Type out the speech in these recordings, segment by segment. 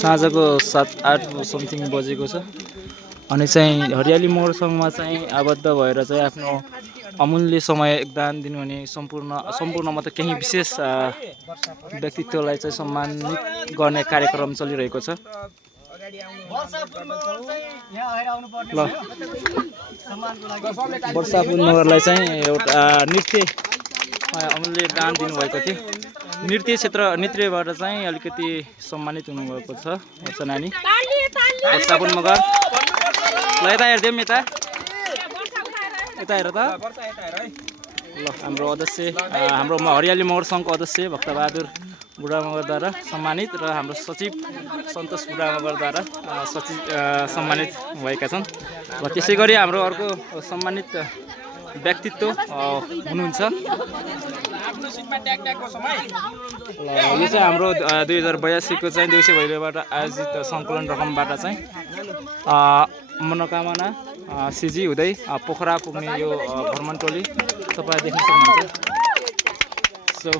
साँझको 7-8 समथिङ बजेको छ अनि चाहिँ हरियाली मोड सङ्घमा चाहिँ आबद्ध भएर चाहिँ आफ्नो अमूल्य समय योगदान दिनुहुने सम्पूर्णमा त केही विशेष व्यक्तित्वलाई चाहिँ सम्मानित गर्ने कार्यक्रम चलिरहेको छ। ल वर्षापुर नगरलाई चाहिँ एउटा नृत्य अमूल्य योगदान दिनुभएको थियो। नृत्यबाट चाहिँ अलिकति सम्मानित हुनुभएको छ वर्षा नानी। वर्षापुर नगर ल यता हेरिदिउँ यता हेर त ल हाम्रो अध्यक्ष हाम्रो हरियाली मोड सङ्घको अध्यक्ष भक्तबहादुर बुढा मगरद्वारा सम्मानित र हाम्रो सचिव सन्तोष बुढा मगरद्वारा सम्मानित भएका छन्। र त्यसै गरी हाम्रो अर्को सम्मानित व्यक्तित्व हुनुहुन्छ। यो चाहिँ हाम्रो 2082 को चाहिँ देउसे भैलोबाट आयोजित सङ्कलन रकमबाट चाहिँ मनोकामना सिजी हुँदै पोखरा पुग्ने यो भ्रमण टोली तपाईँ देख्न सक्नुहुन्छ। सो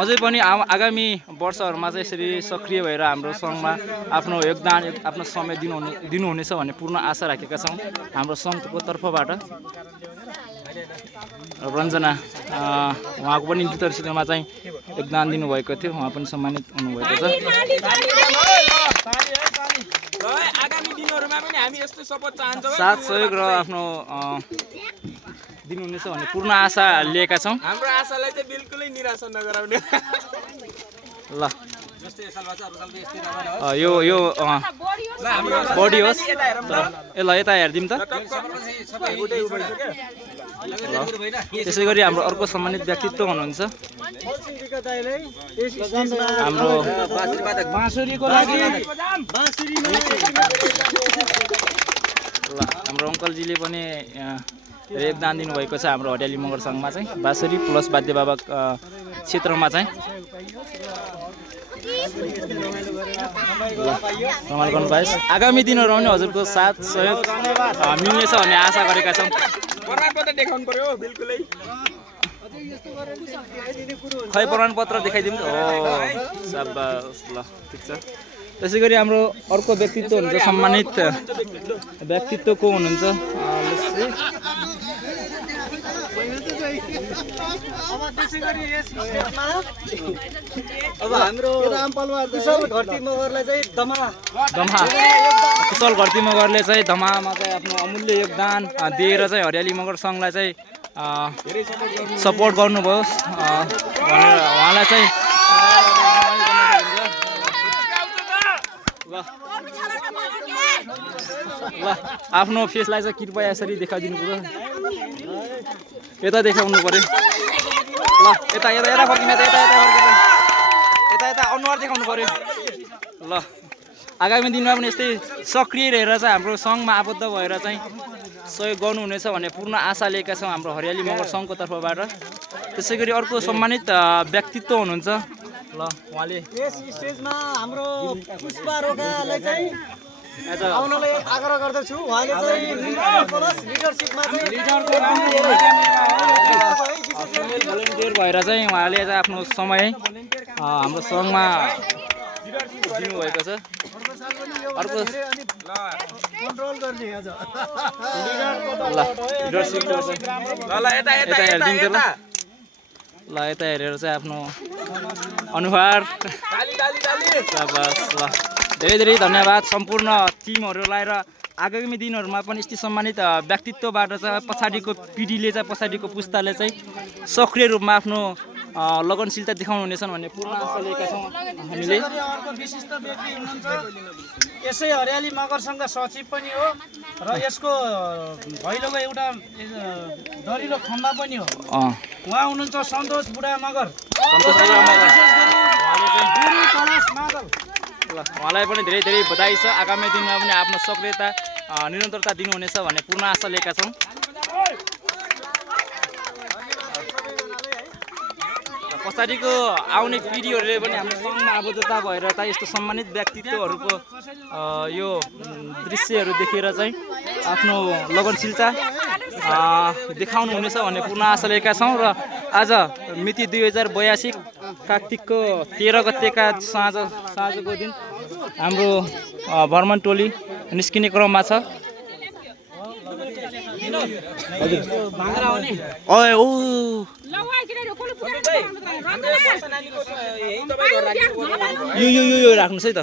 अझै पनि आगामी वर्षहरूमा चाहिँ यसरी सक्रिय भएर हाम्रो सङ्घमा आफ्नो योगदान आफ्नो समय दिनुहुनेछ भन्ने पूर्ण आशा राखेका छौँ हाम्रो सङ्घको तर्फबाट। रञ्जना उहाँको पनि नृत्य क्षेत्रमा चाहिँ योगदान दिनुभएको थियो, उहाँ पनि सम्मानित हुनुभएको छ। साथ सहयोग र आफ्नो दिनुहुनेछ भन्ने पूर्ण आशा लिएका छौँ। हाम्रो आशालाई चाहिँ बिल्कुलै निराशा नगराउने। ल यो बडी होस् ल यता हेरिदिउँ त। त्यसै गरी हाम्रो अर्को सम्मानित व्यक्तित्व हुनुहुन्छ हाम्रो ल हाम्रो अङ्कलजीले पनि योगदान दिनुभएको छ हाम्रो हरियाली मगर सङ्घमा चाहिँ बाँसुरी प्लस वाद्य बाबा क्षेत्रमा चाहिँ रमाइलो गर्नु पाएछ। आगामी दिनहरूमा पनि हजुरको साथ सहयोग मिल्नेछ भन्ने आशा गरेका छौँ। खै प्रमाणपत्र देखाइदिउँ त। साबास ल ठिक छ। त्यसै गरी हाम्रो अर्को व्यक्तित्व हुनुहुन्छ सम्मानित व्यक्तित्व को हुनुहुन्छ अब हाम्रो कुशल घरती मगरलाई चाहिँ कुशल घरती मगरले चाहिँ धमामा चाहिँ आफ्नो अमूल्य योगदान दिएर चाहिँ हरियाली मगर सङ्घलाई चाहिँ सपोर्ट गर्नुभयो भनेर उहाँलाई चाहिँ ल आफ्नो फेसलाई चाहिँ कृपया यसरी देखाइदिनु पर्यो। यता देखाउनु पर्यो। ल यता यता यता फर्किनु यता अनुहार देखाउनु पर्यो। ल आगामी दिनमा पनि यस्तै सक्रिय रहेर चाहिँ हाम्रो सङ्घमा आबद्ध भएर चाहिँ सहयोग गर्नुहुनेछ भन्ने पूर्ण आशा लिएका छौँ हाम्रो हरियाली मगर सङ्घको तर्फबाट। त्यसै गरी अर्को सम्मानित व्यक्तित्व हुनुहुन्छ ल उहाँले यस स्टेजमा हाम्रो पुष्पा रोकालाई चाहिँ आउनलाई आग्रह गर्दछु। उहाँले चाहिँ लिडरसिपमा भोलिन्टियर भएर चाहिँ उहाँले चाहिँ आफ्नो समय हाम्रो सङ्घमा दिनुभएको छ। अर्को ल यता हेरेर चाहिँ आफ्नो अनुहार ल धेरै धेरै धन्यवाद सम्पूर्ण टिमहरूलाई र आगामी दिनहरूमा पनि यस्तै सम्मानित व्यक्तित्वबाट चाहिँ पछाडिको पिँढीले चाहिँ पछाडिको पुस्ताले चाहिँ सक्रिय रूपमा आफ्नो लगनशीलता देखाउनुहुनेछन् भन्ने पूर्ण आशा लिएका छौँ हामीले। अर्को विशिष्ट व्यक्ति हुनुहुन्छ यसै हरियाली मगर सङ्घ सचिव पनि हो र यसको भैलोको एउटा दरिलो खम्बा पनि हो। उहाँ हुनुहुन्छ सन्तोष बुढा मगर। उहाँलाई पनि धेरै धेरै बधाई छ। आगामी दिनमा पनि आफ्नो सक्रियता निरन्तरता दिनुहुनेछ भन्ने पूर्ण आशा लिएका छौँ। पछाडिको आउने पिँढीहरूले पनि हाम्रो सङ्घमा आबद्धता भएर त यस्तो सम्मानित व्यक्तित्वहरूको यो दृश्यहरू देखेर चाहिँ आफ्नो लगनशीलता देखाउनुहुनेछ भन्ने पूर्ण आशा लिएका छौँ र आज मिति 2082 कार्तिकको 13 गतेका साँझको दिन हाम्रो भ्रमण टोली निस्किने क्रममा छ। ओए ओ यो राख्नुहोस् है त।